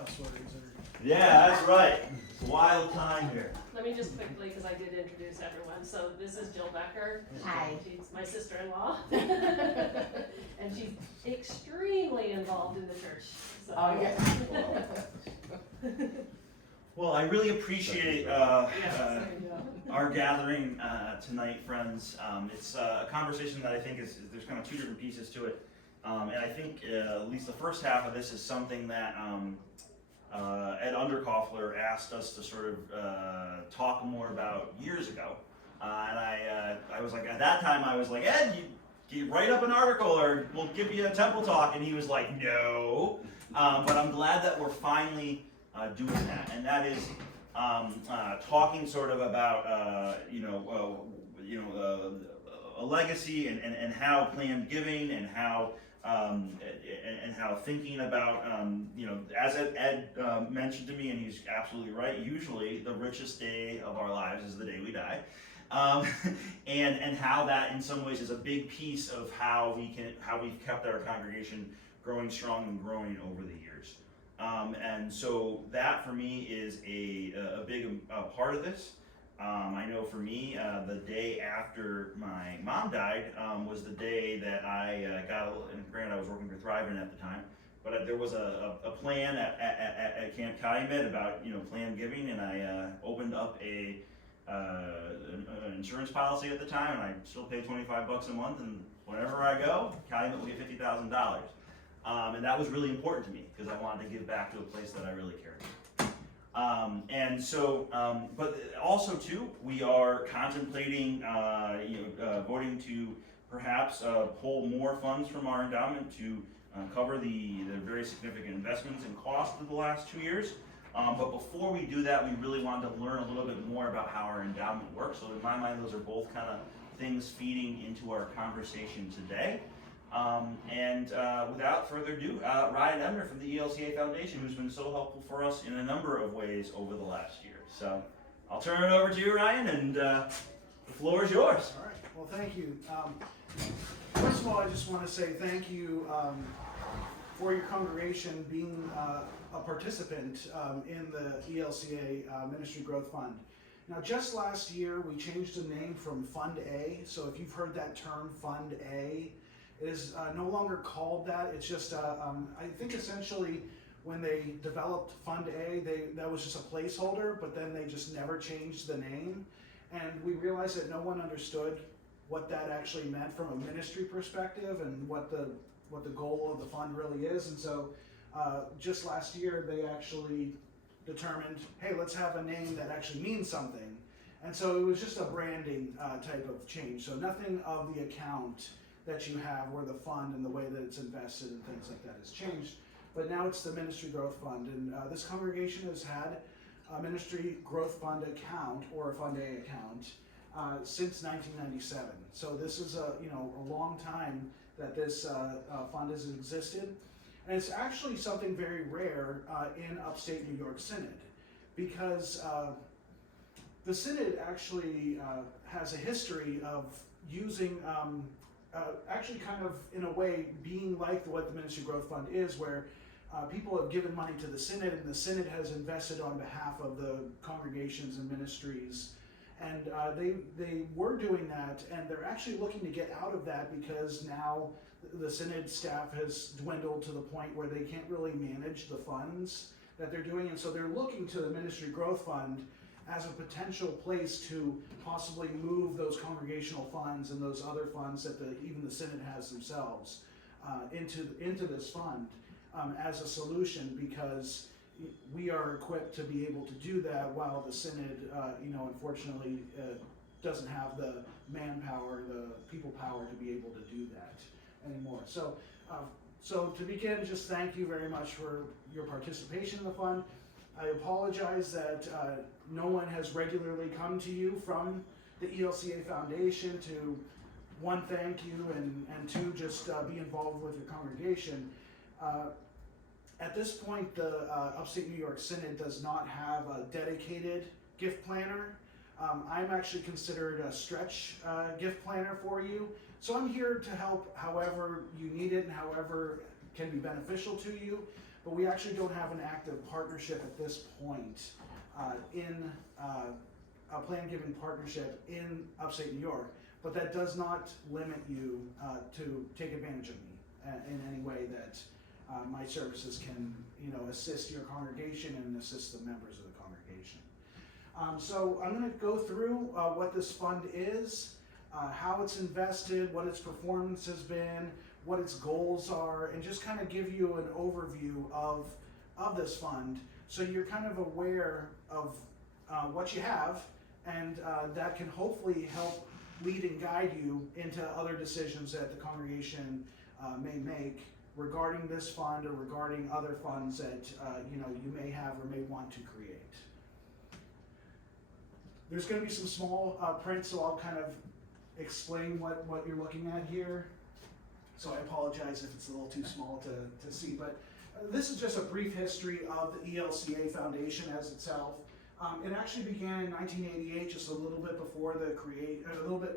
cuss words or. Yeah, that's right. It's a wild time here. Let me just quickly, because I did introduce everyone. So this is Jill Becker. Hi. She's my sister-in-law. And she's extremely involved in the church. So. Oh, yes. Well, I really appreciate our gathering tonight, friends. It's a conversation that I think there's kind of two different pieces to it. And I think at least the first half of this is something that Ed Underkoffler asked us to sort of talk more about years ago. And I was like, at that time, I was like, Ed, you write up an article or we'll give you a temple talk. And he was like, no. But I'm glad that we're finally doing that. And that is talking sort of about, a legacy and how planned giving and how and how thinking about, as Ed mentioned to me, and he's absolutely right, usually the richest day of our lives is the day we die. And how that in some ways is a big piece of how we've kept our congregation growing strong and growing over the years. And so that for me is a big part of this. I know for me, the day after my mom died was the day that I and granted I was working for Thrive-In at the time, but there was a plan at Camp Calumet about planned giving, and I opened up an insurance policy at the time, and I still pay $25 a month, and whenever I go, Calumet will get $50,000. And that was really important to me because I wanted to give back to a place that I really cared about. But also too, we are contemplating, voting to perhaps pull more funds from our endowment to cover the very significant investments and costs of the last 2 years. But before we do that, we really wanted to learn a little bit more about how our endowment works. So in my mind, those are both kind of things feeding into our conversation today. Without further ado, Ryan Ebner from the ELCA Foundation, who's been so helpful for us in a number of ways over the last year. So I'll turn it over to you, Ryan, and the floor is yours. All right, well, thank you. First of all, I just want to say thank you for your congregation being a participant in the ELCA Ministry Growth Fund. Now, just last year, we changed the name from Fund A. So if you've heard that term, Fund A, it is no longer called that. It's just, I think essentially when they developed Fund A, that was just a placeholder, but then they just never changed the name. And we realized that no one understood what that actually meant from a ministry perspective and what the goal of the fund really is. And so just last year, they actually determined, hey, let's have a name that actually means something. And so it was just a branding type of change. So nothing of the account that you have where the fund and the way that it's invested and things like that has changed. But now it's the Ministry Growth Fund. And this congregation has had a Ministry Growth Fund account or a Fund A account since 1997. So this is a long time that this fund has existed. And it's actually something very rare in upstate New York Synod, because the Synod actually has a history of using, actually kind of in a way being like what the Ministry Growth Fund is, where people have given money to the Synod and the Synod has invested on behalf of the congregations and ministries. And they were doing that, and they're actually looking to get out of that because now the Synod staff has dwindled to the point where they can't really manage the funds that they're doing. And so they're looking to the Ministry Growth Fund as a potential place to possibly move those congregational funds and those other funds that even the Synod has themselves into this fund as a solution, because we are equipped to be able to do that while the Synod, unfortunately doesn't have the manpower, the people power to be able to do that anymore. So to begin, just thank you very much for your participation in the fund. I apologize that no one has regularly come to you from the ELCA Foundation to, one, thank you, and two, just be involved with your congregation. At this point, the Upstate New York Synod does not have a dedicated gift planner. I'm actually considered a stretch gift planner for you. So I'm here to help however you need it and however can be beneficial to you. but we actually don't have an active partnership at this point in a plan giving partnership in upstate New York. But that does not limit you to take advantage of me in any way that my services can, assist your congregation and assist the members of the congregation. So I'm going to go through what this fund is, how it's invested, what its performance has been, what its goals are, and just kind of give you an overview of this fund, so you're kind of aware of what you have, and that can hopefully help lead and guide you into other decisions that the congregation may make regarding this fund or regarding other funds that you may have or may want to create. There's going to be some small print, so I'll kind of explain what you're looking at here. So I apologize if it's a little too small to see, but this is just a brief history of the ELCA Foundation as itself. It actually began in 1988, just a little bit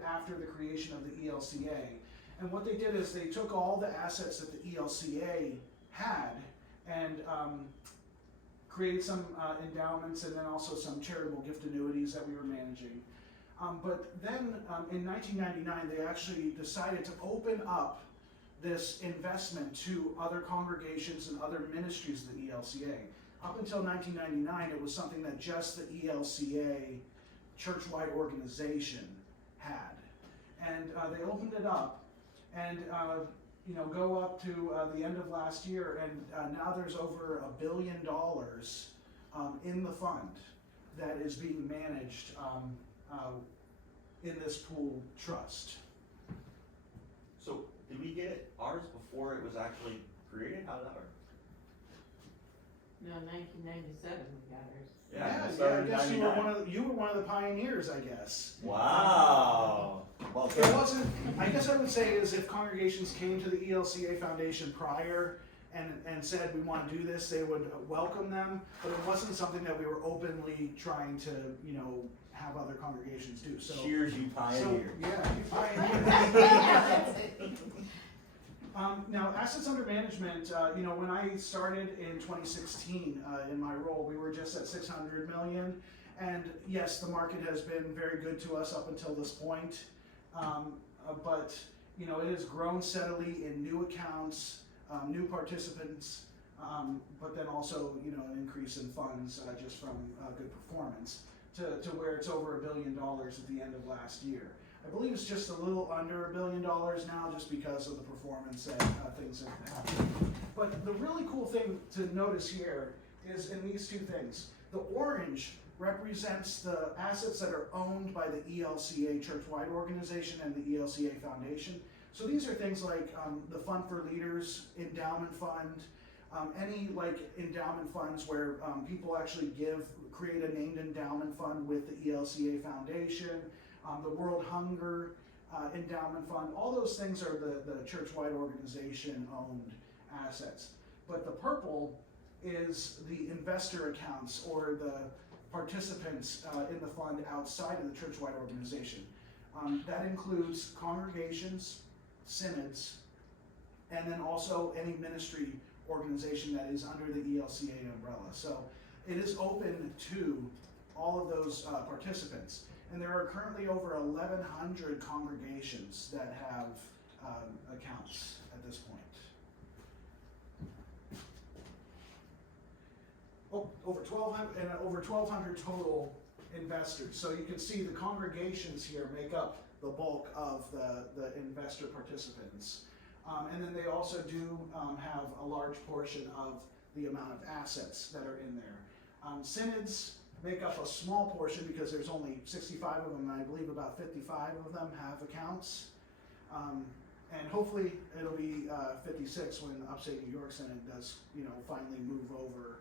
after the creation of the ELCA. And what they did is they took all the assets that the ELCA had and created some endowments and then also some charitable gift annuities that we were managing. But then in 1999, they actually decided to open up this investment to other congregations and other ministries of the ELCA. Up until 1999, it was something that just the ELCA church-wide organization had. And they opened it up and go up to the end of last year, and now there's over $1 billion in the fund that is being managed in this pool trust. So did we get ours before it was actually created? How did that work? No, 1997 we got ours. Yeah, I started in guess you 99. were one of the pioneers, I guess. Wow. Well It done. wasn't, I guess I would say is if congregations came to the ELCA Foundation prior and said we want to do this, they would welcome them, but it wasn't something that we were openly trying to, have other congregations do. So, Cheers, you pioneer. yeah, you pioneered. Now, assets under management, when I started in 2016 in my role, we were just at 600 million. And yes, the market has been very good to us up until this point. But it has grown steadily in new accounts, new participants, but then also, an increase in funds just from good performance to where it's over $1 billion at the end of last year. I believe it's just a little under $1 billion now just because of the performance that things have happened. But the really cool thing to notice here is in these two things. The orange represents the assets that are owned by the ELCA church-wide organization and the ELCA Foundation. So these are things like the Fund for Leaders, Endowment Fund, any endowment funds where people actually create a named endowment fund with the ELCA Foundation, the World Hunger Endowment Fund. All those things are the church-wide organization owned assets. But the purple is the investor accounts or the participants in the fund outside of the church-wide organization. That includes congregations, synods, and then also any ministry organization that is under the ELCA umbrella. So it is open to all of those participants. And there are currently over 1,100 congregations that have accounts at this point. Over 1,200 total investors. So you can see the congregations here make up the bulk of the investor participants. And then they also do have a large portion of the amount of assets that are in there. Synods make up a small portion because there's only 65 of them, and I believe about 55 of them have accounts. And hopefully it'll be 56 when Upstate New York Synod does, finally move over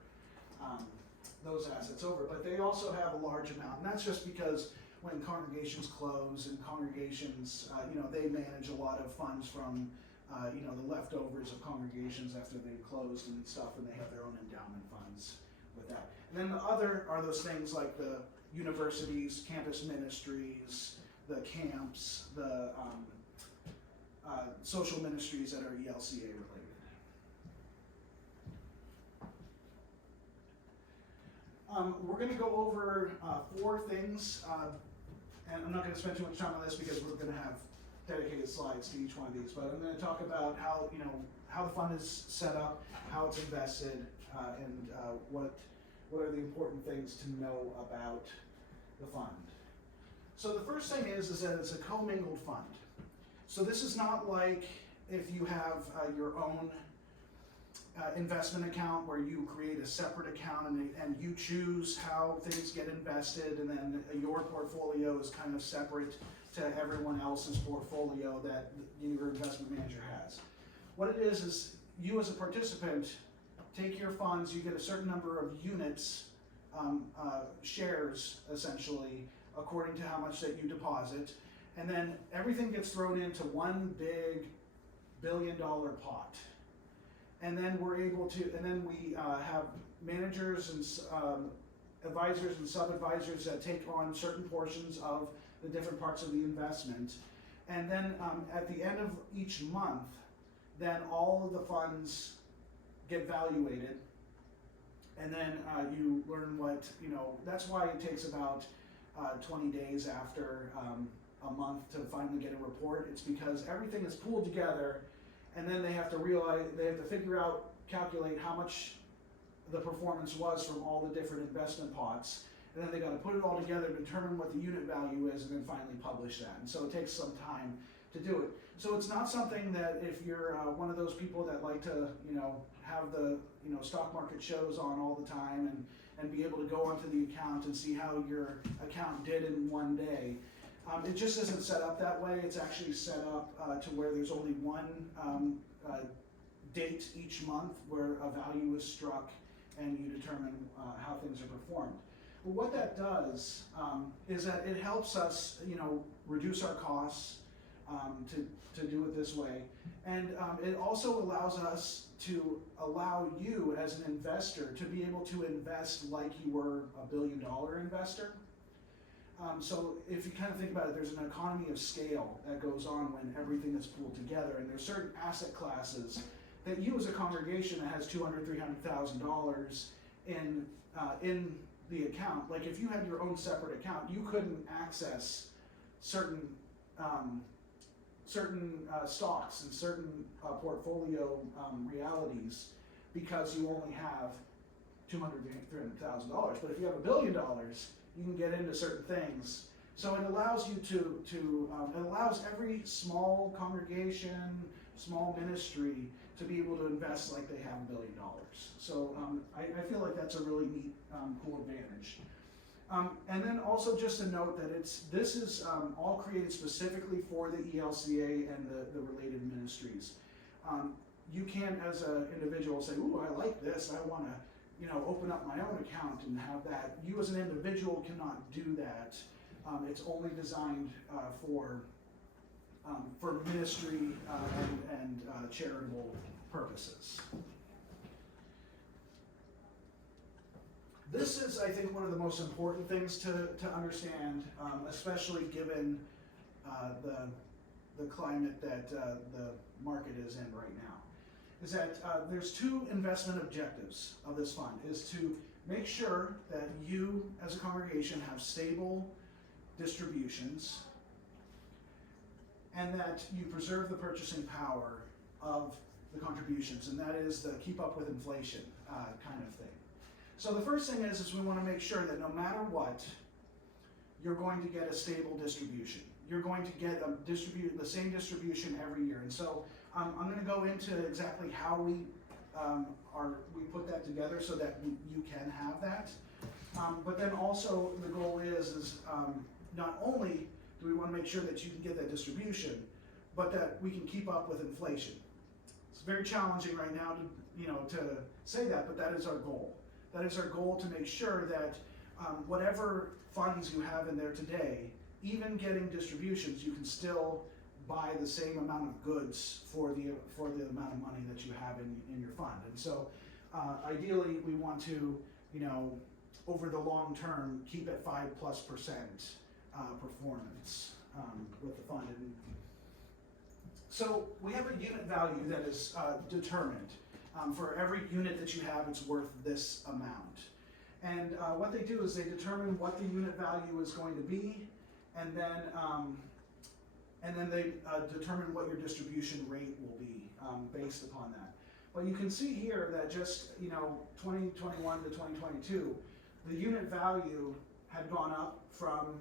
those assets over. But they also have a large amount, and that's just because when congregations close and congregations, they manage a lot of funds from, the leftovers of congregations after they've closed and stuff, and they have their own endowment funds with that. And then the other are those things like the universities, campus ministries, the camps, the social ministries that are ELCA related. We're gonna go over 4 things, and I'm not gonna spend too much time on this because we're gonna have dedicated slides to each one of these, but I'm gonna talk about how, how the fund is set up, how it's invested, and what are the important things to know about the fund. So the first thing is that it's a commingled fund. So this is not like if you have your own investment account where you create a separate account and you choose how things get invested, and then your portfolio is kind of separate to everyone else's portfolio that your investment manager has. What it is you as a participant take your funds, you get a certain number of units, shares essentially, according to how much that you deposit, and then everything gets thrown into one big $1 billion pot. And then we have managers and advisors and sub-advisors that take on certain portions of the different parts of the investment. And then at the end of each month, then all of the funds get valuated. And then you learn what, that's why it takes about 20 days after a month to finally get a report. It's because everything is pooled together, and then they have to figure out, calculate how much the performance was from all the different investment pots, and then they got to put it all together, determine what the unit value is, and then finally publish that. And so it takes some time to do it. So it's not something that if you're one of those people that like to, have the, stock market shows on all the time and be able to go onto the account and see how your account did in one day. It just isn't set up that way. It's actually set up to where there's only one date each month where a value is struck and you determine how things are performed. But what that does is that it helps us, reduce our costs to do it this way. And it also allows us to allow you as an investor to be able to invest like you were a $1 billion investor. So if you kind of think about it, there's an economy of scale that goes on when everything is pooled together, and there's certain asset classes that you as a congregation that has $200,000, $300,000 in the account. Like if you had your own separate account, you couldn't access certain stocks and certain portfolio realities because you only have $200,000, $300,000. But if you have $1 billion, you can get into certain things. So it allows you it allows every small congregation, small ministry to be able to invest like they have $1 billion. So I feel like that's a really neat, cool advantage. And then also just to note that this is all created specifically for the ELCA and the related ministries. You can't, as an individual, say, "Ooh, I like this. I want to, open up my own account and have that." You as an individual cannot do that. It's only designed for ministry and charitable purposes. This is, I think, one of the most important things to understand, especially given the climate that the market is in right now, is that there's 2 investment objectives of this fund, is to make sure that you as a congregation have stable distributions and that you preserve the purchasing power of the contributions, and that is the keep up with inflation kind of thing. So the first thing is we want to make sure that no matter what, you're going to get a stable distribution. You're going to get the same distribution every year. And so I'm going to go into exactly how we put that together so that you can have that. But then also the goal is not only do we want to make sure that you can get that distribution, but that we can keep up with inflation. It's very challenging right now to say that, but that is our goal. That is our goal, to make sure that whatever funds you have in there today, even getting distributions, you can still buy the same amount of goods for the amount of money that you have in your fund. And so ideally we want to, over the long term, keep at 5+% performance with the fund. And so we have a unit value that is determined. For every unit that you have, it's worth this amount. And what they do is they determine what the unit value is going to be, and then they determine what your distribution rate will be based upon that. But you can see here that just 2021 to 2022, the unit value had gone up from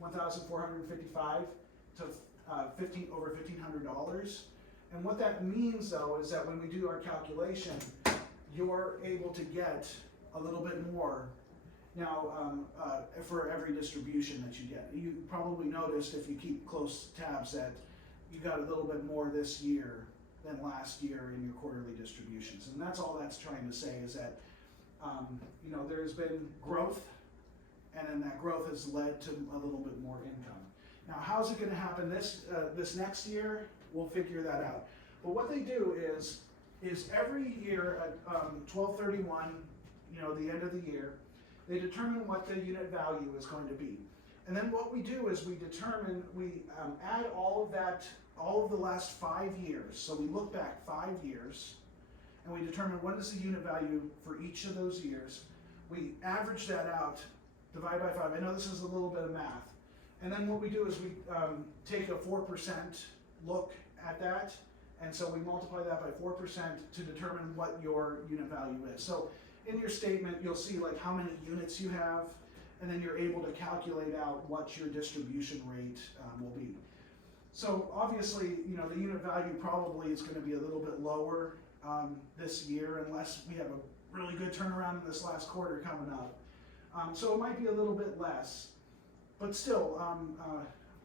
1,455 to over $1,500. And what that means though is that when we do our calculation, you're able to get a little bit more now for every distribution that you get. You probably noticed if you keep close tabs that you got a little bit more this year than last year in your quarterly distributions. And that's all that's trying to say is that there's been growth, and then that growth has led to a little bit more income. Now, how's it going to happen this next year? We'll figure that out. But what they do is every year at 12/31, the end of the year, they determine what the unit value is going to be. And then what we do is we add all of the last 5 years. So we look back 5 years, and we determine what is the unit value for each of those years. We average that out, divide by 5. I know this is a little bit of math. And then what we do is we take a 4% look at that, and so we multiply that by 4% to determine what your unit value is. So in your statement, you'll see like how many units you have, and then you're able to calculate out what your distribution rate will be. So obviously, the unit value probably is going to be a little bit lower this year, unless we have a really good turnaround in this last quarter coming up. So it might be a little bit less, but still,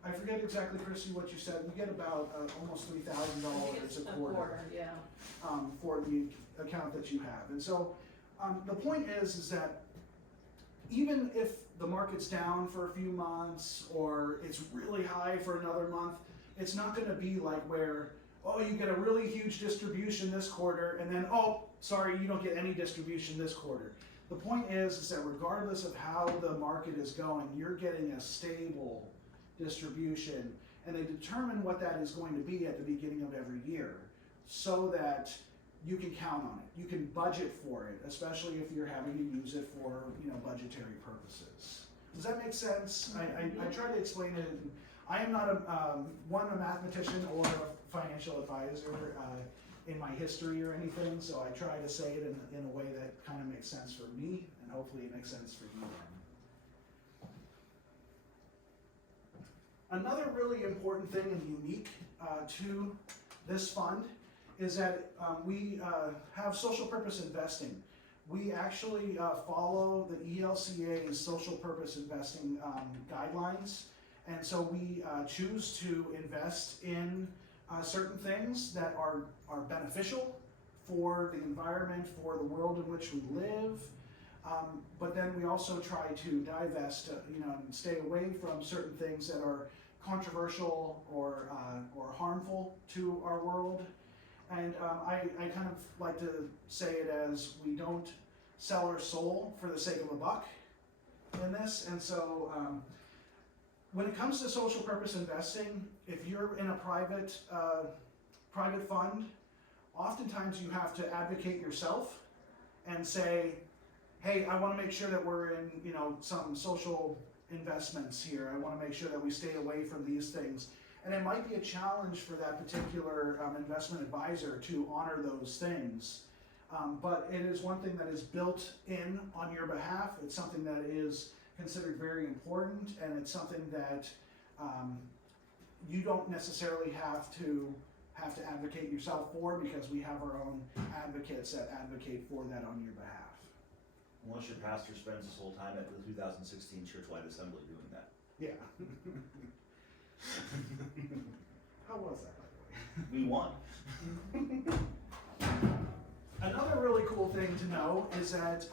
I forget exactly, Chrissy, what you said. We get about almost $3,000 a quarter Yeah. For the account that you have. And so the point is that even if the market's down for a few months or it's really high for another month, it's not going to be like where, you get a really huge distribution this quarter and then, sorry, you don't get any distribution this quarter. The point is that regardless of how the market is going, you're getting a stable distribution, and they determine what that is going to be at the beginning of every year so that you can count on it. You can budget for it, especially if you're having to use it for budgetary purposes. Does that make sense? I try to explain it. I am not a mathematician or a financial advisor in my history or anything, so I try to say it in a way that kind of makes sense for me, and hopefully it makes sense for you. Another really important thing and unique to this fund is that we have social purpose investing. We actually follow the ELCA's social purpose investing guidelines, and so we choose to invest in certain things that are beneficial for the environment, for the world in which we live, but then we also try to divest, and stay away from certain things that are controversial or harmful to our world. And I kind of like to say it as we don't sell our soul for the sake of a buck in this. And so when it comes to social purpose investing, if you're in a private fund, oftentimes you have to advocate yourself and say, hey, I want to make sure that we're in some social investments here. I want to make sure that we stay away from these things. And it might be a challenge for that particular investment advisor to honor those things. But it is one thing that is built in on your behalf. It's something that is considered very important, and it's something that you don't necessarily have to advocate yourself for, because we have our own advocates that advocate for that on your behalf. Unless your pastor spends his whole time at the 2016 Churchwide Assembly doing that. Yeah. How was that, by the way? We won. Another really cool thing to know is that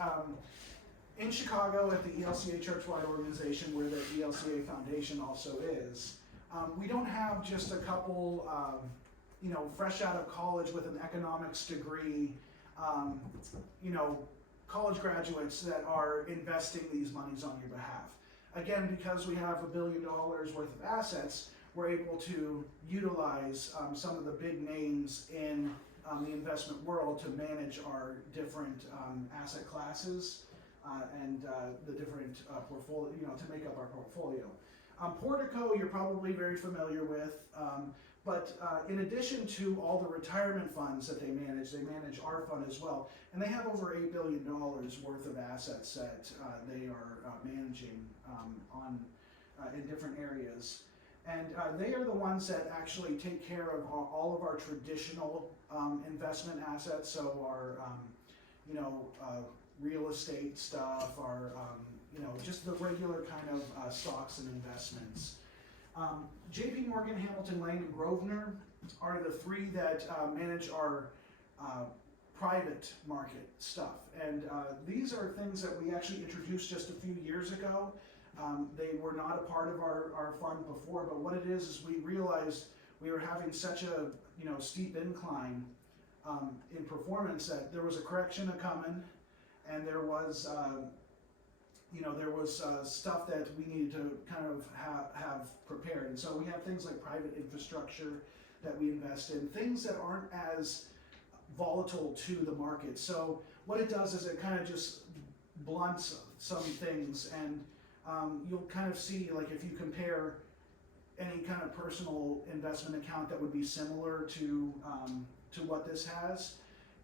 in Chicago at the ELCA Churchwide organization, where the ELCA Foundation also is, we don't have just a couple, fresh out of college with an economics degree, college graduates that are investing these monies on your behalf. Again, because we have $1 billion worth of assets, we're able to utilize some of the big names in the investment world to manage our different asset classes and the different portfolio, to make up our portfolio. Portico, you're probably very familiar with, but in addition to all the retirement funds that they manage our fund as well, and they have over $8 billion worth of assets that they are managing in different areas. And they are the ones that actually take care of all of our traditional investment assets, so our real estate stuff, our just the regular kind of stocks and investments. JP Morgan, Hamilton Lane, and Grosvenor are the three that manage our private market stuff. And these are things that we actually introduced just a few years ago. They were not a part of our fund before, but what it is we realized we were having such a steep incline in performance that there was a correction coming, and there was stuff that we needed to kind of have prepared. And so we have things like private infrastructure that we invest in, things that aren't as volatile to the market. So what it does is it kind of just blunts some things, and you'll kind of see, like, if you compare any kind of personal investment account that would be similar to what this has,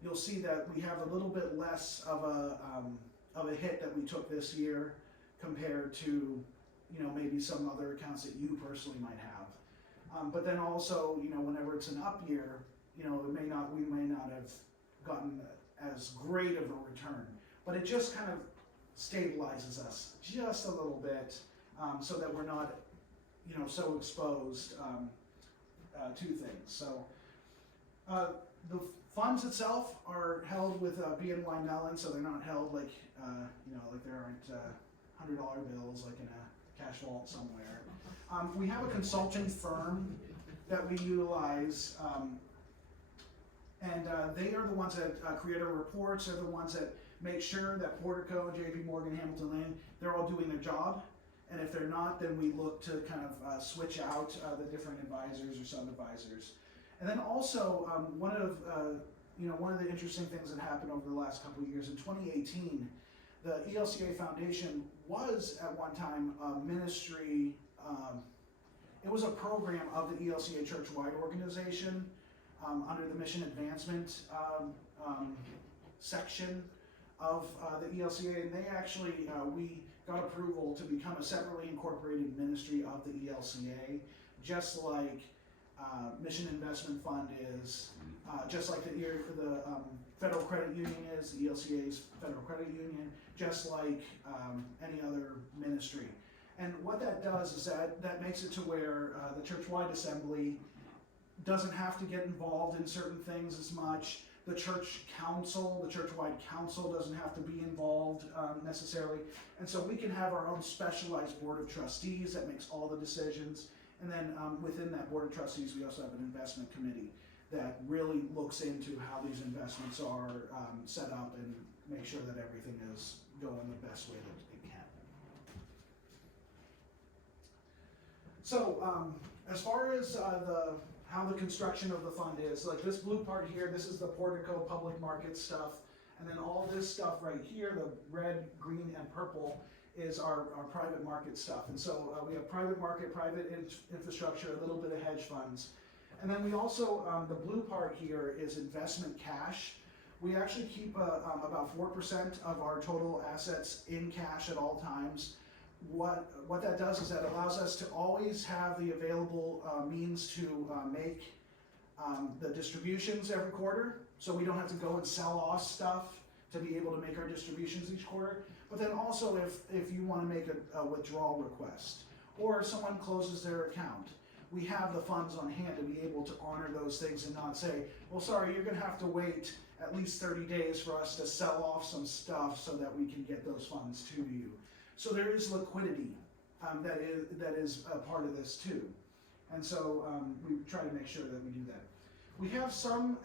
you'll see that we have a little bit less of a hit that we took this year compared to maybe some other accounts that you personally might have. But then also, whenever it's an up year, we may not have gotten as great of a return, but it just kind of stabilizes us just a little bit, so that we're not so exposed to things. So the funds itself are held with BNY Mellon, so they're not held like like there aren't $100 bills like in a cash vault somewhere. We have a consulting firm that we utilize, and they are the ones that create our reports. They're the ones that make sure that Portico, JP Morgan, Hamilton Lane, they're all doing their job. And if they're not, then we look to kind of switch out the different advisors or sub-advisors. And then also, one of the interesting things that happened over the last couple of years, in 2018, the ELCA Foundation was at one time a ministry, it was a program of the ELCA church-wide organization under the mission advancement section of the ELCA, and they actually, we got approval to become a separately incorporated ministry of the ELCA, just like Mission Investment Fund is, just like the Federal Credit Union is, the ELCA's Federal Credit Union, just like any other ministry. And what that does is that makes it to where the church-wide assembly doesn't have to get involved in certain things as much. The church council, the church-wide council doesn't have to be involved necessarily. And so we can have our own specialized board of trustees that makes all the decisions. And then within that board of trustees, we also have an investment committee that really looks into how these investments are set up and make sure that everything is going the best way that it can. So as far as how the construction of the fund is, like this blue part here, this is the Portico public market stuff, and then all this stuff right here, the red, green, and purple, is our private market stuff. And so we have private market, private infrastructure, a little bit of hedge funds. And then we also, the blue part here is investment cash. We actually keep about 4% of our total assets in cash at all times. What that does is that allows us to always have the available means to make the distributions every quarter, so we don't have to go and sell off stuff to be able to make our distributions each quarter. But then also if you want to make a withdrawal request, or someone closes their account, we have the funds on hand to be able to honor those things and not say, well, sorry, you're going to have to wait at least 30 days for us to sell off some stuff so that we can get those funds to you. So there is liquidity that is a part of this too. And so we try to make sure that we do that. We have some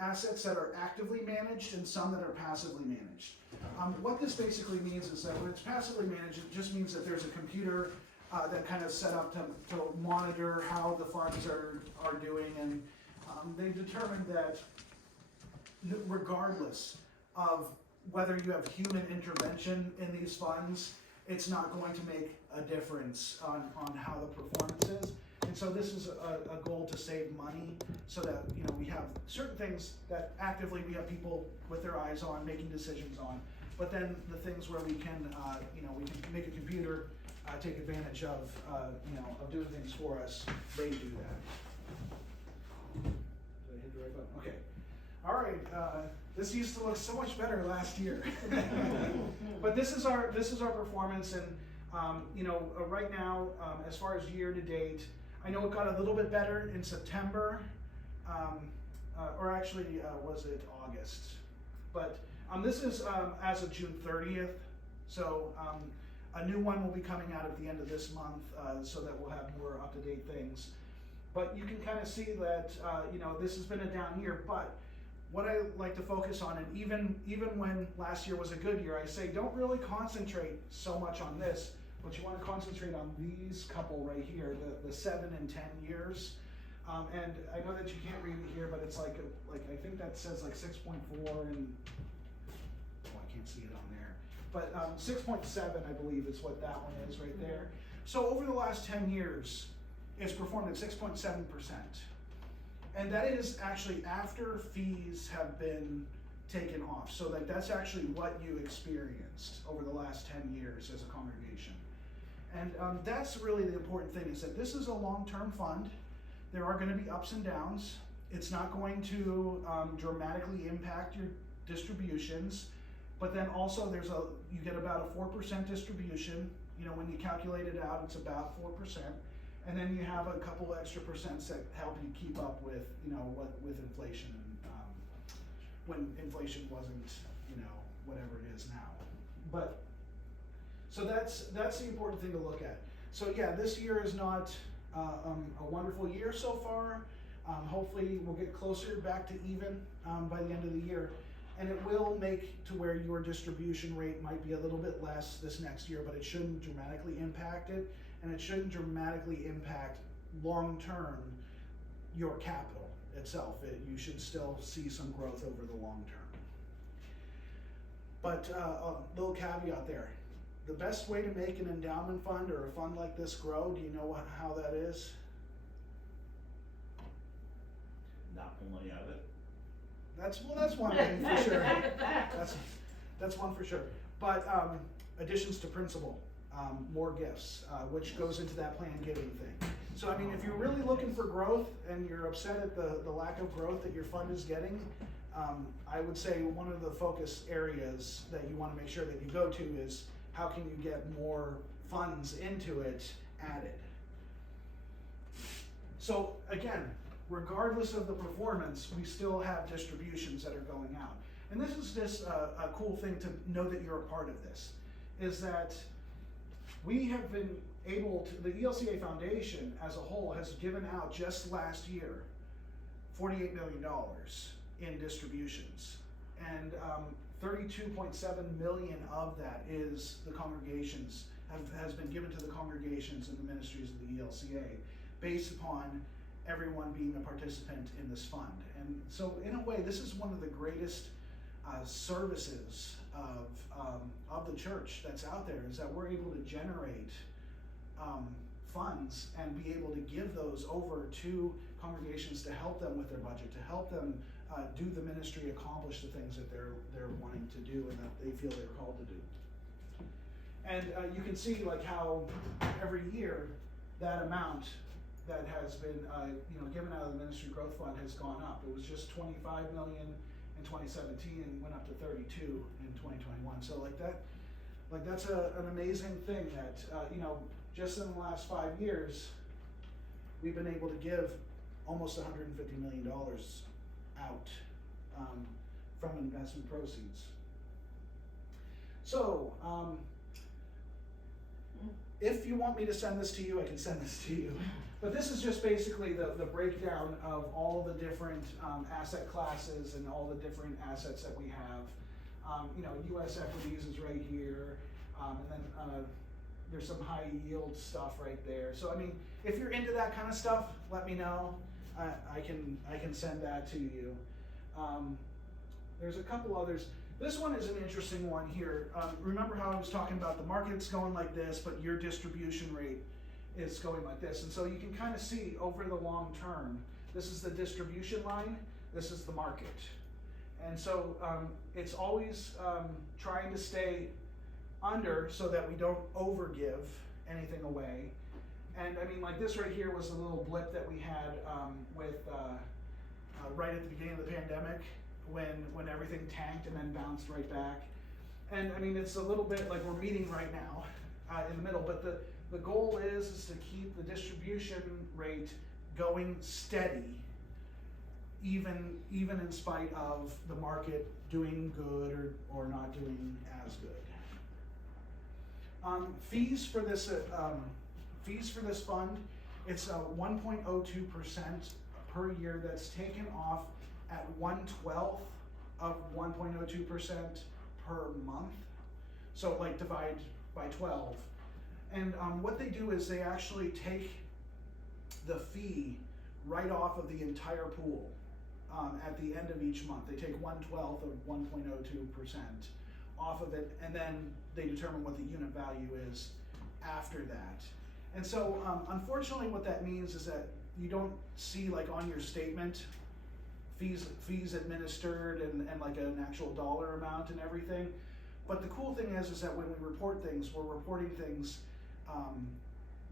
assets that are actively managed and some that are passively managed. What this basically means is that when it's passively managed, it just means that there's a computer that kind of set up to monitor how the funds are doing, and they determined that regardless of whether you have human intervention in these funds, it's not going to make a difference on how the performance is. And so this is a goal to save money so that, you know, we have certain things that actively we have people with their eyes on, making decisions on. But then the things where we can, you know, we can make a computer take advantage of, you know, of doing things for us, they do that. Did I hit the right button? Okay. All right. This used to look so much better last year. But this is our performance, and you know, right now, as far as year to date, I know it got a little bit better in September, or actually, was it August? But this is as of June 30th, so a new one will be coming out at the end of this month, so that we'll have more up-to-date things. But you can kind of see that, you know, this has been a down year, but what I like to focus on, and even when last year was a good year, I say don't really concentrate so much on this, but you want to concentrate on these couple right here, the 7 and 10 years. And I know that you can't read it here, but it's like I think that says like 6.4 and, oh, I can't see it on there. But 6.7, I believe, is what that one is right there. So over the last 10 years, it's performed at 6.7%. And that is actually after fees have been taken off. So like that's actually what you experienced over the last 10 years as a congregation. And that's really the important thing, is that this is a long-term fund. There are going to be ups and downs. It's not going to dramatically impact your distributions, but then also you get about a 4% distribution. You know, when you calculate it out, it's about 4%. And then you have a couple extra percents that help you keep up with, you know, with inflation, and when inflation wasn't, you know, whatever it is now. But so that's the important thing to look at. So yeah, this year is not a wonderful year so far. Hopefully we'll get closer back to even by the end of the year, and it will make to where your distribution rate might be a little bit less this next year, but it shouldn't dramatically impact it. And it shouldn't dramatically impact long-term your capital itself. You should still see some growth over the long term. But a little caveat there. The best way to make an endowment fund or a fund like this grow, do you know how that is? Not pull money out of it. That's one thing for sure. That's one for sure. But additions to principal. More gifts, which goes into that plan giving thing. So I mean, if you're really looking for growth and you're upset at the lack of growth that your fund is getting, I would say one of the focus areas that you want to make sure that you go to is how can you get more funds into it added. So again, regardless of the performance, we still have distributions that are going out. And this is just a cool thing to know that you're a part of this, is that we have been able to, the ELCA Foundation as a whole has given out just last year $48 million in distributions. And 32.7 million of that is the congregations, has been given to the congregations and the ministries of the ELCA based upon everyone being a participant in this fund. And so in a way, this is one of the greatest services of the church that's out there, is that we're able to generate funds and be able to give those over to congregations to help them with their budget, to help them do the ministry, accomplish the things that they're wanting to do and that they feel they're called to do. And you can see like how every year that amount that has been given out of the Ministry Growth Fund has gone up. It was just 25 million in 2017 and went up to 32 in 2021. So that's an amazing thing that just in the last 5 years we've been able to give almost $150 million out from investment proceeds. So if you want me to send this to you, I can send this to you. But this is just basically the breakdown of all the different asset classes and all the different assets that we have. U.S. equities is right here, and then there's some high yield stuff right there. So I mean, if you're into that kind of stuff, let me know. I can send that to you. There's a couple others. This one is an interesting one here. Remember how I was talking about the market's going like this, but your distribution rate is going like this. And so you can kind of see over the long term, this is the distribution line, this is the market. And so it's always trying to stay under so that we don't overgive anything away. And I mean, like this right here was a little blip that we had with right at the beginning of the pandemic when everything tanked and then bounced right back. And I mean, it's a little bit like we're meeting right now in the middle, but the goal is to keep the distribution rate going steady, even in spite of the market doing good or not doing as good. Fees for this fund, it's 1.02% per year that's taken off at 1/12 of 1.02% per month. So like divide by 12. And what they do is they actually take the fee right off of the entire pool at the end of each month. They take 1/12 of 1.02% off of it, and then they determine what the unit value is after that. And so unfortunately what that means is that you don't see like on your statement fees administered and like an actual dollar amount and everything. But the cool thing is that when we report things, we're reporting things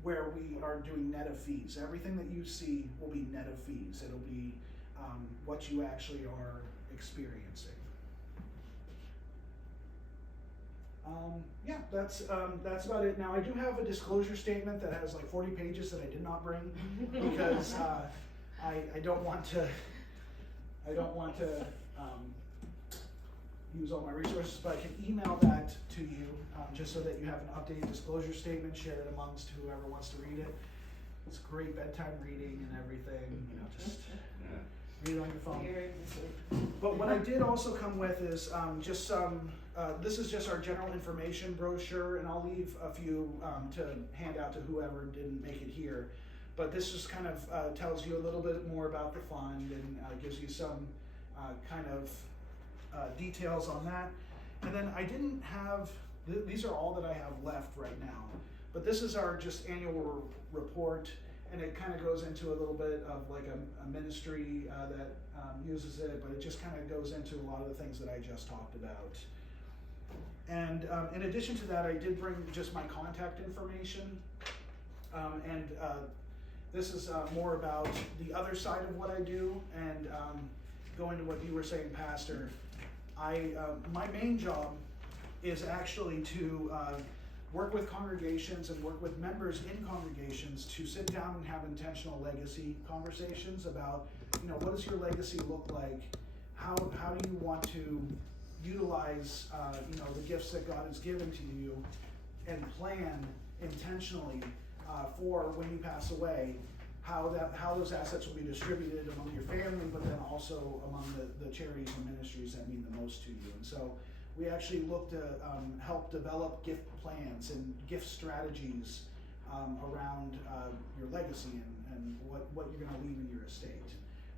where we are doing net of fees. Everything that you see will be net of fees. It'll be what you actually are experiencing. Yeah, that's about it. Now I do have a disclosure statement that has like 40 pages that I did not bring because I don't want to use all my resources, but I can email that to you just so that you have an updated disclosure statement, share it amongst whoever wants to read it. It's great bedtime reading and everything, just read it on your phone. But what I did also come with is just some, this is just our general information brochure, and I'll leave a few to hand out to whoever didn't make it here. But this just kind of tells you a little bit more about the fund and gives you some kind of details on that. And then I didn't have, these are all that I have left right now. But this is our just annual report, and it kind of goes into a little bit of like a ministry that uses it, but it just kind of goes into a lot of the things that I just talked about. And in addition to that, I did bring just my contact information, and this is more about the other side of what I do, and going to what you were saying, Pastor. My main job is actually to work with congregations and work with members in congregations to sit down and have intentional legacy conversations about, what does your legacy look like? How do you want to utilize, the gifts that God has given to you, and plan intentionally for when you pass away, how those assets will be distributed among your family, but then also among the charities and ministries that mean the most to you. And so we actually look to help develop gift plans and gift strategies around your legacy and what you're going to leave in your estate.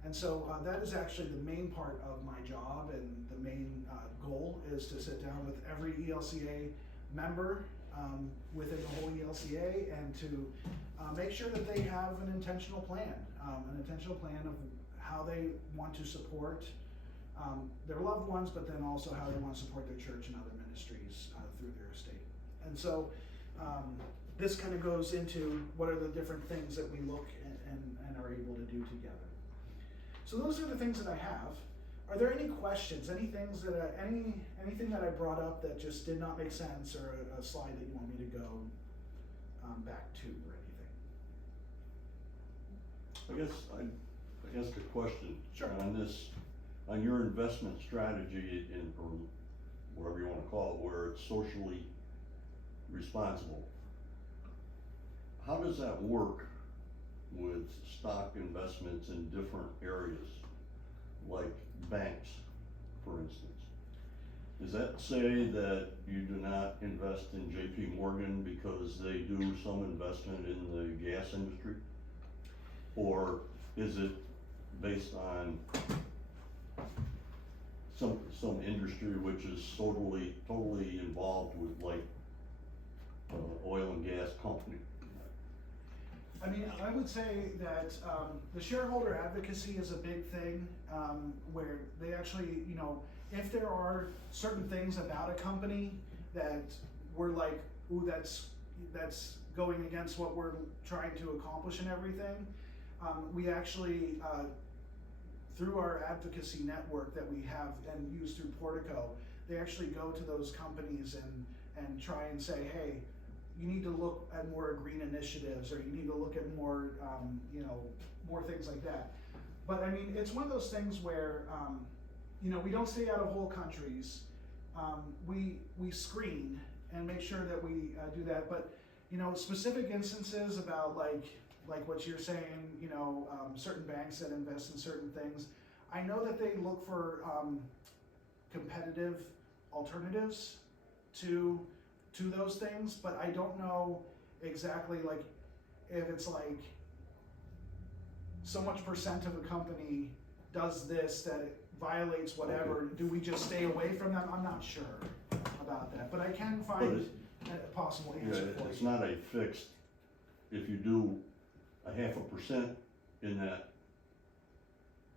And so that is actually the main part of my job, and the main goal is to sit down with every ELCA member within the whole ELCA and to make sure that they have an intentional plan of how they want to support their loved ones, but then also how they want to support their church and other ministries through their estate. And so this kind of goes into what are the different things that we look and are able to do together. So those are the things that I have. Are there any questions? Any things that anything that I brought up that just did not make sense, or a slide that you want me to go back to, or anything? I guess the question Sure. on your investment strategy or whatever you want to call it, where it's socially responsible, how does that work with stock investments in different areas, like banks, for instance? Does that say that you do not invest in JP Morgan because they do some investment in the gas industry? Or is it based on some industry which is totally involved with like, oil and gas company. I mean, I would say that the shareholder advocacy is a big thing, where they actually, you know, if there are certain things about a company that we're like, ooh, that's going against what we're trying to accomplish and everything, we actually, through our advocacy network that we have and use through Portico, they actually go to those companies and try and say, hey, you need to look at more green initiatives, or you need to look at more, you know, more things like that. But I mean, it's one of those things where, you know, we don't stay out of whole countries. We screen and make sure that we do that. But, you know, specific instances about like what you're saying, you know, certain banks that invest in certain things, I know that they look for competitive alternatives to those things, but I don't know exactly like if it's like so much percent of a company does this that it violates whatever. Do we just stay away from them? I'm not sure about that, but I can find a possible answer for It's you. not a fixed, if you do a 0.5% in that,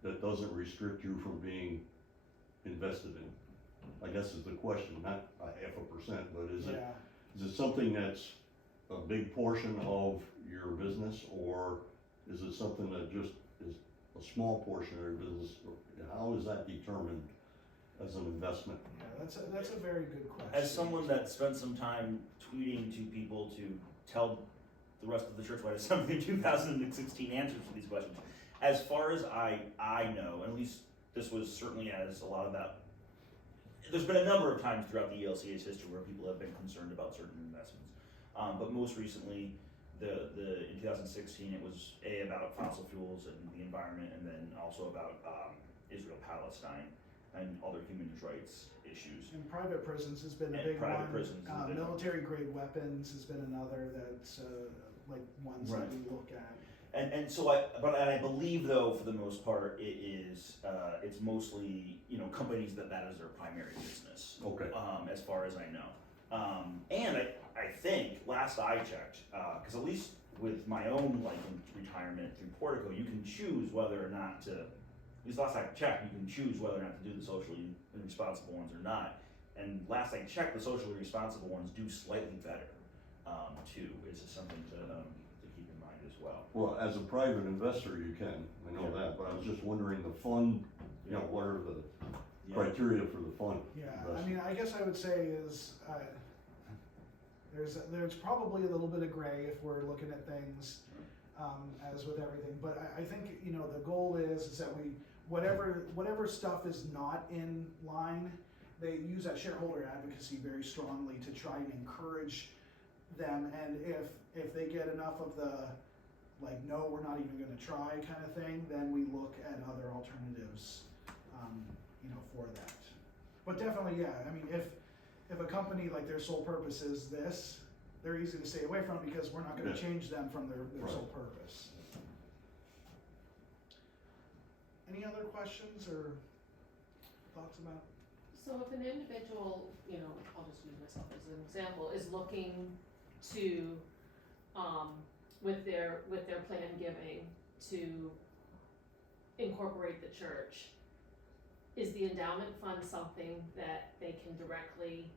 that doesn't restrict you from being invested in. I guess is the question, not a 0.5%, but is it something that's a big portion of your business, or is it something that just is a small portion of your business? How is that determined as an investment? Yeah, that's a very good question. As someone that spent some time tweeting to people to tell the rest of the churchwide assembly 2016 answers to these questions, as far as I know, and at least this was certainly as a lot of that. There's been a number of times throughout the ELCA's history where people have been concerned about certain investments, but most recently, in 2016, it was about fossil fuels and the environment, and then also about Israel-Palestine and other human rights issues. And private prisons has been a And big private one. prisons is a big one. Military grade weapons has been another that's like ones that Right. we look at. And so I believe though, for the most part, it is it's mostly, you know, companies that is their primary business. Okay. As far as I know, and I think last I checked, because at least with my own like retirement through Portico, you can choose whether or not to. At least last I checked, you can choose whether or not to do the socially responsible ones or not. And last I checked, the socially responsible ones do slightly better too. Is something to keep in mind as well. Well, as a private investor, you can, I know that, but I was just wondering the fund, you know, what are the criteria for the fund? Yeah, I investment? mean, I guess I would say is, there's probably a little bit of gray if we're looking at things, as with everything, but I think, you know, the goal is that whatever stuff is not in line, they use that shareholder advocacy very strongly to try and encourage them, and if they get enough of the, like, no, we're not even gonna try kind of thing, then we look at other alternatives, you know, for that. But definitely, yeah, I mean, if a company, like, their sole purpose is this, they're easy to stay away from because we're not gonna Yeah. change them from their Right. sole purpose. Any other questions or thoughts about? So if an individual, you know, I'll just use myself as an example, is looking to, with their plan giving to incorporate the church, is the endowment fund something that they can directly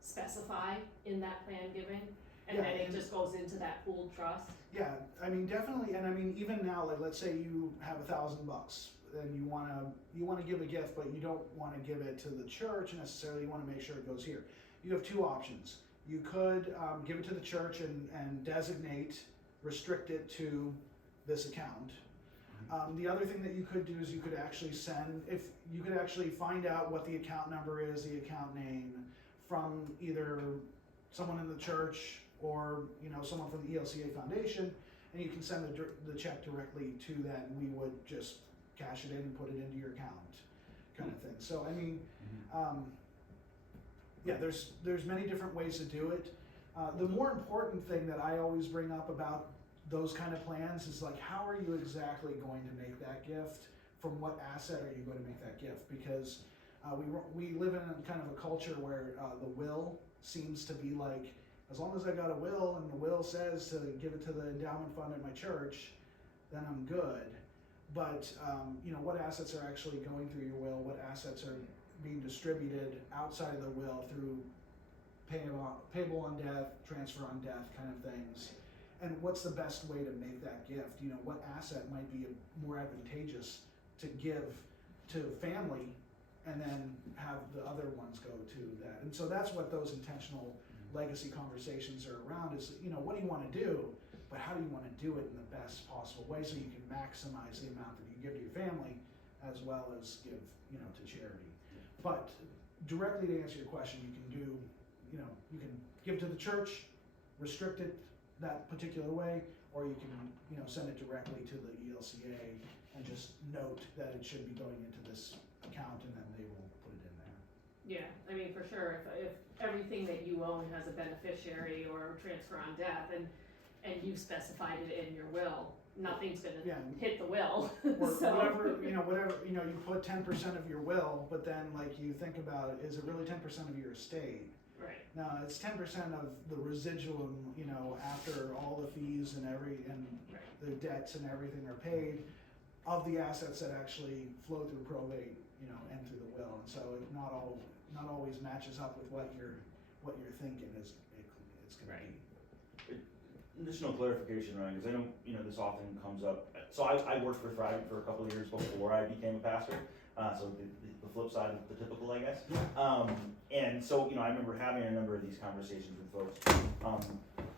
specify in that plan giving? And Yeah, then it and- just goes into that pooled trust? Yeah, I mean, definitely, and I mean, even now, like, let's say you have $1,000 and you wanna give a gift, but you don't wanna give it to the church necessarily, you wanna make sure it goes here. You have two options. You could, give it to the church and restrict it to this account. The other thing that you could do is you could actually find out what the account number is, the account name, from either someone in the church or, you know, someone from the ELCA Foundation, and you can send the check directly to that, and we would just cash it in and put it into your account, kind of thing. So, I mean, yeah, there's many different ways to do it. The more important thing that I always bring up about those kind of plans is like, how are you exactly going to make that gift? From what asset are you going to make that gift? Because We live in a kind of a culture where the will seems to be like, as long as I got a will and the will says to give it to the endowment fund in my church, then I'm good. But what assets are actually going through your will? What assets are being distributed outside of the will through payable on death, transfer on death kind of things? And what's the best way to make that gift? What asset might be more advantageous to give to family, and then have the other ones go to that? And so that's what those intentional legacy conversations are around, is what do you want to do, but how do you want to do it in the best possible way so you can maximize the amount that you give to your family as well as give to charity. But directly to answer your question, you can do you can give to the church, restrict it that particular way, or you can send it directly to the ELCA and just note that it should be going into this account, and then they will put it in there. Yeah, I mean, for sure, if everything that you own has a beneficiary or transfer on death, and you've specified it in your will, nothing's gonna hit the will. Or So- whatever, you put 10% of your will, but then you think about it, is it really 10% of your estate? Right. No, it's 10% of the residuum, after all the fees and Right. the debts and everything are paid, of the assets that actually flow through probate, and through the will. And so it not always matches up with what you're thinking it's gonna Right. be. Additional clarification, Ryan, because I know, this often comes up. So I worked for Thrivent for a couple of years before I became a pastor. So the flip side of the typical, I guess. And so, I remember having a number of these conversations with folks.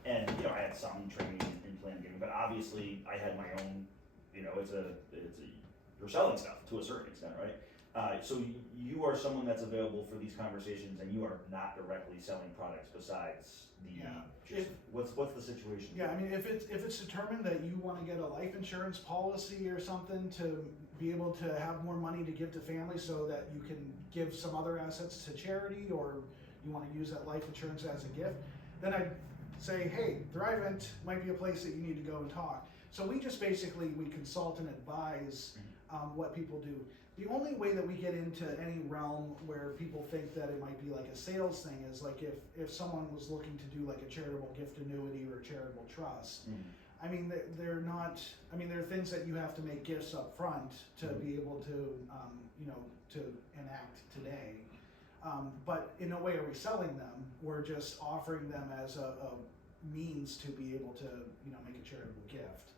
And, I had some training in plan giving, but obviously I had my own, you're selling stuff to a certain extent, right? So you are someone that's available for these conversations, and you are not directly selling products besides the, Yeah. what's the situation? Yeah, I mean, if it's determined that you want to get a life insurance policy or something to be able to have more money to give to families so that you can give some other assets to charity, or you want to use that life insurance as a gift, then I'd say, hey, Thrivent might be a place that you need to go and talk. So we just basically, we consult and advise what people do. The only way that we get into any realm where people think that it might be like a sales thing is like if someone was looking to do like a charitable gift annuity or a charitable trust. I mean, they're not, I mean, there are things that you have to make gifts up front to be able to, to enact today. But in no way are we selling them. We're just offering them as a means to be able to, make a charitable gift.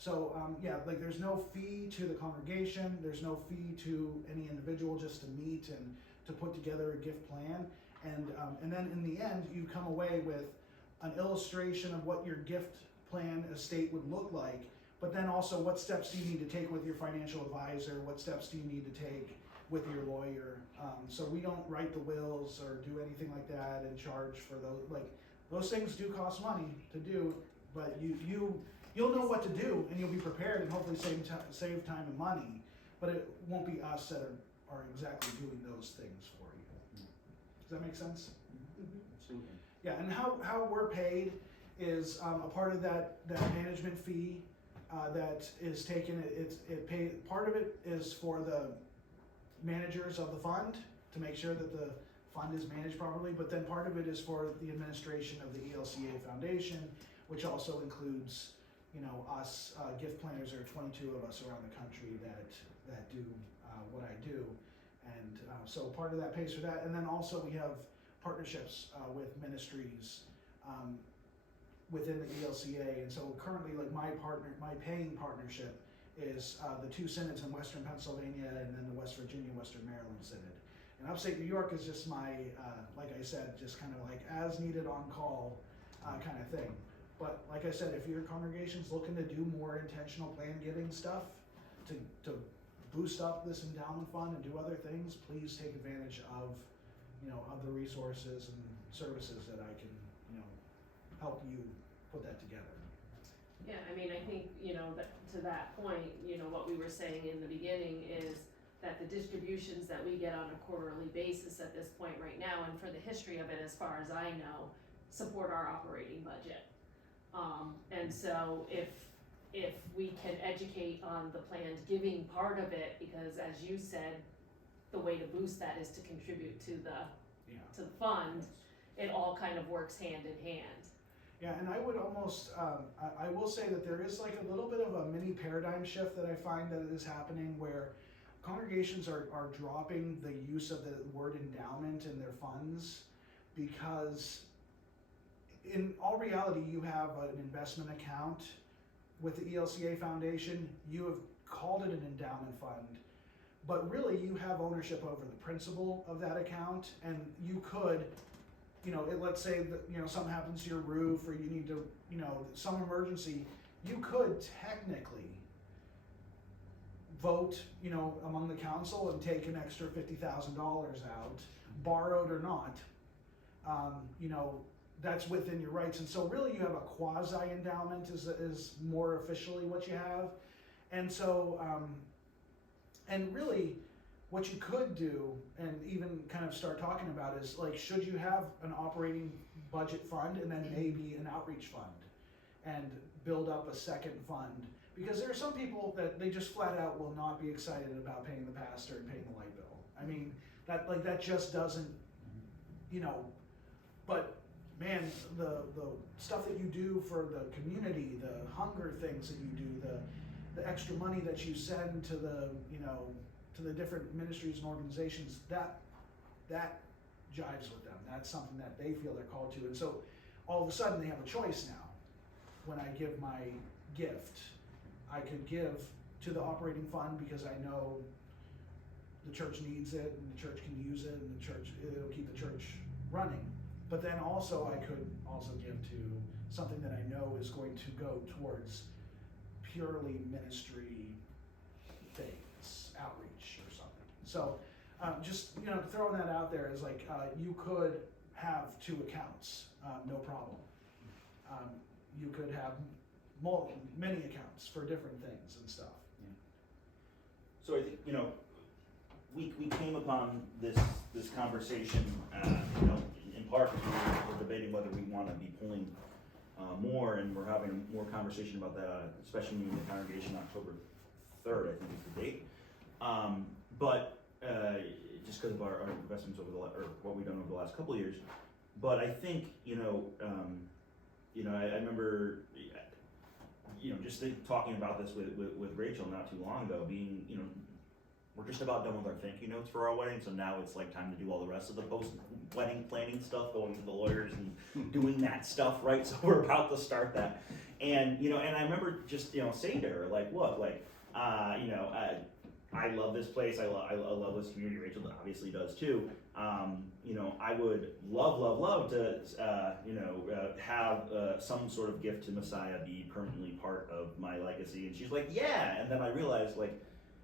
So, there's no fee to the congregation, there's no fee to any individual just to meet and to put together a gift plan. And then in the end, you come away with an illustration of what your gift plan estate would look like, but then also what steps do you need to take with your financial advisor, what steps do you need to take with your lawyer. So we don't write the wills or do anything like that and charge for those, those things do cost money to do, but you'll know what to do and you'll be prepared and hopefully save time and money, but it won't be us that are exactly doing those things for you. Does that make sense? Absolutely. Yeah, and how we're paid is a part of that management fee that is taken. Part of it is for the managers of the fund to make sure that the fund is managed properly, but then part of it is for the administration of the ELCA Foundation, which also includes, us gift planners. There are 22 of us around the country that do what I do, and so part of that pays for that. And then also we have partnerships with ministries within the ELCA, and so currently, my paying partnership is the two synods in Western Pennsylvania and then the West Virginia, Western Maryland Synod. And upstate New York is just my, like I said, just kind of like as needed on call kind of thing. But like I said, if your congregation's looking to do more intentional plan giving stuff to boost up this endowment fund and do other things, please take advantage of, of the resources and services that I can, help you put that together. Yeah, I mean, I think, that to that point, what we were saying in the beginning is that the distributions that we get on a quarterly basis at this point right now, and for the history of it, as far as I know, support our operating budget. And so if we can educate on the planned giving part of it, because as you said, the way to boost that is to contribute to the Yeah. fund. It all kind of works hand in hand. Yeah, and I would almost, I will say that there is like a little bit of a mini paradigm shift that I find that is happening where congregations are dropping the use of the word endowment in their funds, because in all reality, you have an investment account with the ELCA Foundation. You have called it an endowment fund, but really you have ownership over the principal of that account, and you could, let's say that, something happens to your roof, or you need to, some emergency, you could technically vote, among the council and take an extra $50,000 out, borrowed or not. That's within your rights. And so really you have a quasi endowment is more officially what you have. And so, and really what you could do, and even kind of start talking about, is like, should you have an operating budget fund and then maybe an outreach fund, and build up a second fund? Because there are some people that they just flat out will not be excited about paying the pastor and paying the light bill. I mean, that just doesn't, but man, the stuff that you do for the community, the hunger things that you do, the extra money that you send to the, to the different ministries and organizations, that jives with them. That's something that they feel they're called to. And so all of a sudden they have a choice now. When I give my gift, I could give to the operating fund because I know the church needs it and the church can use it, and it'll keep the church running. But then also I could also give to something that I know is going to go towards purely ministry things, outreach or something. So just throwing that out there is like, you could have two accounts, no problem. You could have many accounts for different things and stuff. So I think, we came upon this conversation, in part because we're debating whether we want to be pulling more, and we're having more conversation about that, especially in the congregation October 3rd, I think is the date. But just because of our investments or what we've done over the last couple of years. But I think, I remember, just talking about this with Rachel not too long ago, being, we're just about done with our thank you notes for our wedding, so now it's like time to do all the rest of the post-wedding planning stuff, going to the lawyers and doing that stuff, right? So we're about to start that. And, and I remember just, saying to her, like, look, like, I love this place, I love this community, Rachel obviously does too. I would love to, have some sort of gift to Messiah be permanently part of my legacy. And she's like, yeah. And then I realized, like,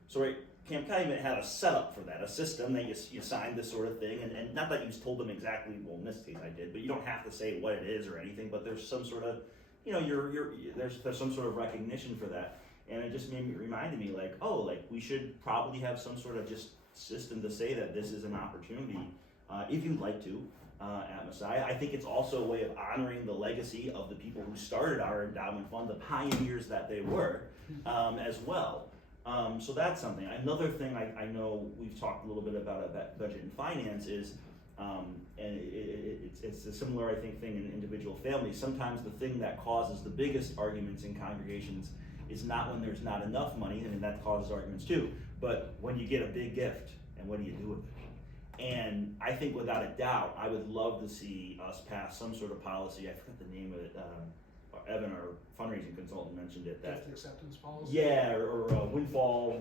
so right, Camp Calumet had a setup for that, a system that you signed this sort of thing, and not that you told them exactly, well, in this case I did, but you don't have to say what it is or anything, but there's some sort of, there's some sort of recognition for that. And it just reminded me, like, oh, like, we should probably have some sort of just system to say that this is an opportunity, if you'd like to, at Messiah. I think it's also a way of honoring the legacy of the people who started our endowment fund, the pioneers that they were, as well. So that's something. Another thing I know we've talked a little bit about budget and finance is, and it's a similar, I think, thing in individual families. Sometimes the thing that causes the biggest arguments in congregations is not when there's not enough money, and that causes arguments too, but when you get a big gift, and what do you do with it? And I think without a doubt, I would love to see us pass some sort of policy, I forgot the name of it, Evan, our fundraising consultant, mentioned it. Gift acceptance policy? Yeah, or a windfall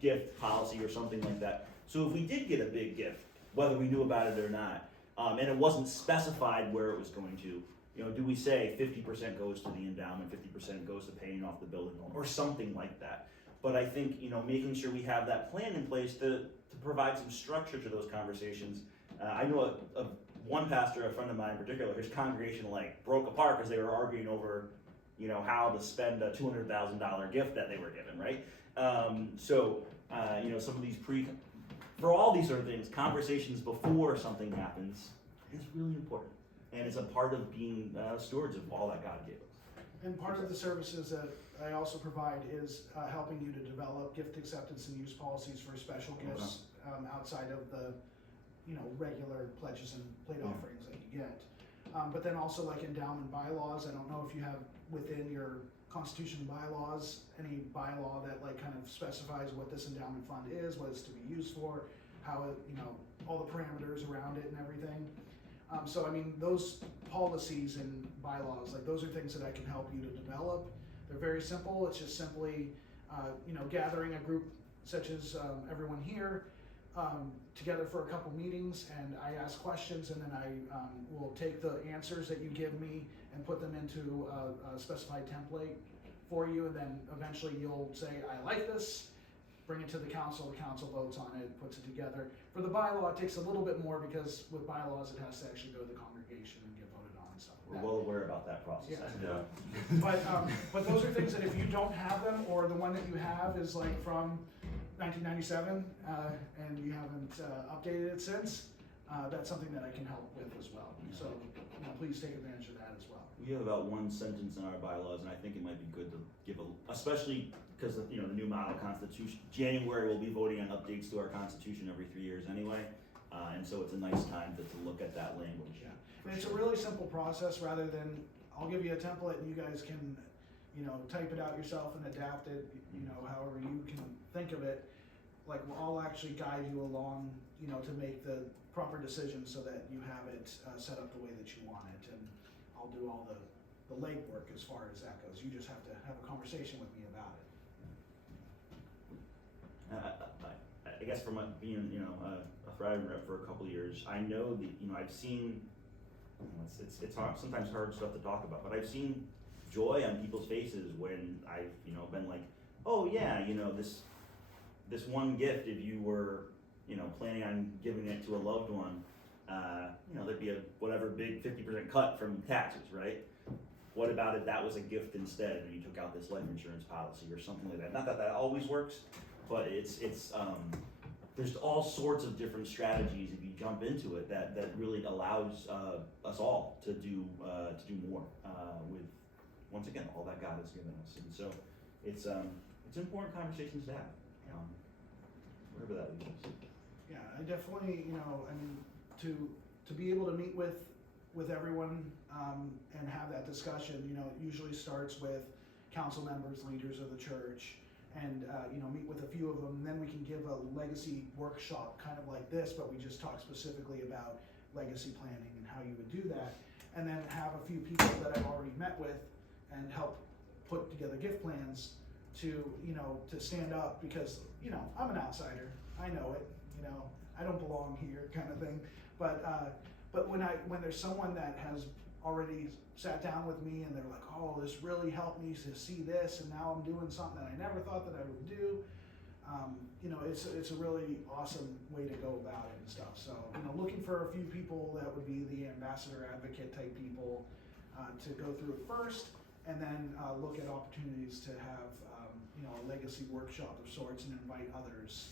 gift policy or something like that. So if we did get a big gift, whether we knew about it or not, and it wasn't specified where it was going to, do we say 50% goes to the endowment, 50% goes to paying off the building loan, or something like that? But I think, making sure we have that plan in place to provide some structure to those conversations. I know one pastor, a friend of mine in particular, his congregation broke apart because they were arguing over, how to spend a $200,000 gift that they were given, right? Some of these for all these sort of things, conversations before something happens is really important. And it's a part of being stewards of all that God gave us. And part of the services that I also provide is helping you to develop gift acceptance and use policies for special gifts outside of the, regular pledges and plate offerings that you get. But then also like endowment bylaws, I don't know if you have within your constitution bylaws, any bylaw that like kind of specifies what this endowment fund is, what it's to be used for, how it, all the parameters around it and everything. So I mean, those policies and bylaws, like those are things that I can help you to develop. They're very simple. It's just simply, gathering a group such as everyone here together for a couple meetings, and I ask questions, and then I will take the answers that you give me and put them into a specified template for you, and then eventually you'll say, I like this, bring it to the council votes on it, puts it together. For the bylaw, it takes a little bit more because with bylaws, it has to actually go to the congregation and get voted on and stuff We're like that. well aware about that process. Yeah. But those are things that if you don't have them, or the one that you have is like from 1997, and you haven't updated it since, that's something that I can help with as well. So, please take advantage of that as well. We have about one sentence in our bylaws, and I think it might be good to give especially because of, the new model constitution. January we'll be voting on updates to our constitution every 3 years anyway, and so it's a nice time to look at that language. Yeah, and it's a really simple process rather than, I'll give you a template and you guys can, type it out yourself and adapt it, however you can think of it. Like, I'll actually guide you along, to make the proper decision so that you have it set up the way that you want it. And I'll do all the legwork as far as that goes. You just have to have a conversation with me about it. I guess from being, a Thriving rep for a couple of years, I know that, I've seen, it's hard, sometimes hard stuff to talk about, but I've seen joy on people's faces when I've, been like, oh yeah, this one gift, if you were, planning on giving it to a loved one, there'd be a whatever big 50% cut from taxes, right? What about if that was a gift instead, and you took out this life insurance policy or something like that? Not that that always works, but it's there's all sorts of different strategies if you jump into it that really allows us all to do more with, once again, all that God has given us. And so it's important conversations to have, wherever that leads us. Yeah, I definitely, to be able to meet with everyone and have that discussion, it usually starts with council members, leaders of the church, and meet with a few of them. And then we can give a legacy workshop kind of like this, but we just talk specifically about legacy planning and how you would do that. And then have a few people that I've already met with and help put together gift plans to stand up, because, I'm an outsider. I know it, I don't belong here kind of thing. But when there's someone that has already sat down with me and they're like, oh, this really helped me to see this, and now I'm doing something that I never thought that I would do, it's a really awesome way to go about it and stuff. So, looking for a few people that would be the ambassador advocate type people to go through it first, and then look at opportunities to have a legacy workshop of sorts and invite others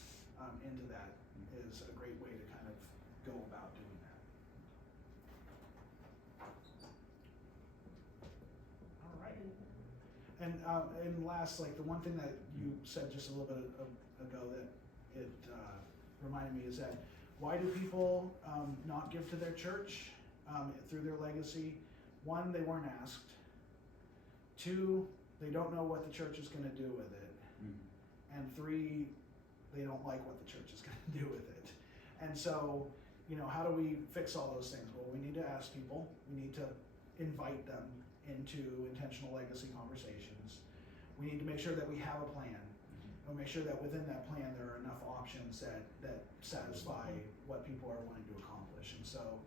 into that is a great way to kind of go about doing that. All right. And last, like the one thing that you said just a little bit ago that it reminded me is that why do people not give to their church through their legacy? One, they weren't asked. Two, they don't know what the church is going to do with it. And three, they don't like what the church is going to do with it. And so, how do we fix all those things? Well, we need to ask people. We need to invite them into intentional legacy conversations. We need to make sure that we have a plan. And make sure that within that plan there are enough options that satisfy what people are wanting to accomplish. And so,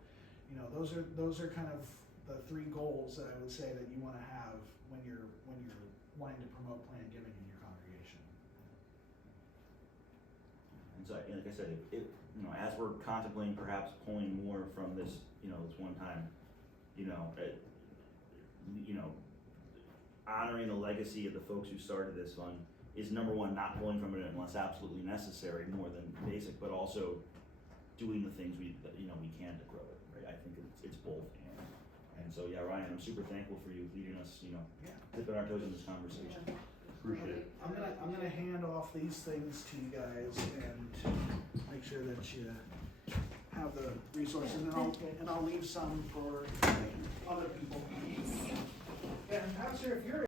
those are kind of the three goals that I would say that you want to have when you're wanting to promote planned giving in your congregation. And so, like I said, as we're contemplating perhaps pulling more from this, this one time, honoring the legacy of the folks who started this fund is number one, not pulling from it unless absolutely necessary, more than basic, but also doing the things we can to grow it, right? I think it's both and. And so, yeah, Ryan, I'm super thankful for you leading us, you know, Yeah. dipping our toes in this conversation. Appreciate it. I'm gonna hand off these things to you guys and make sure that you have the resources, and I'll leave some for other people. And Pastor, if you're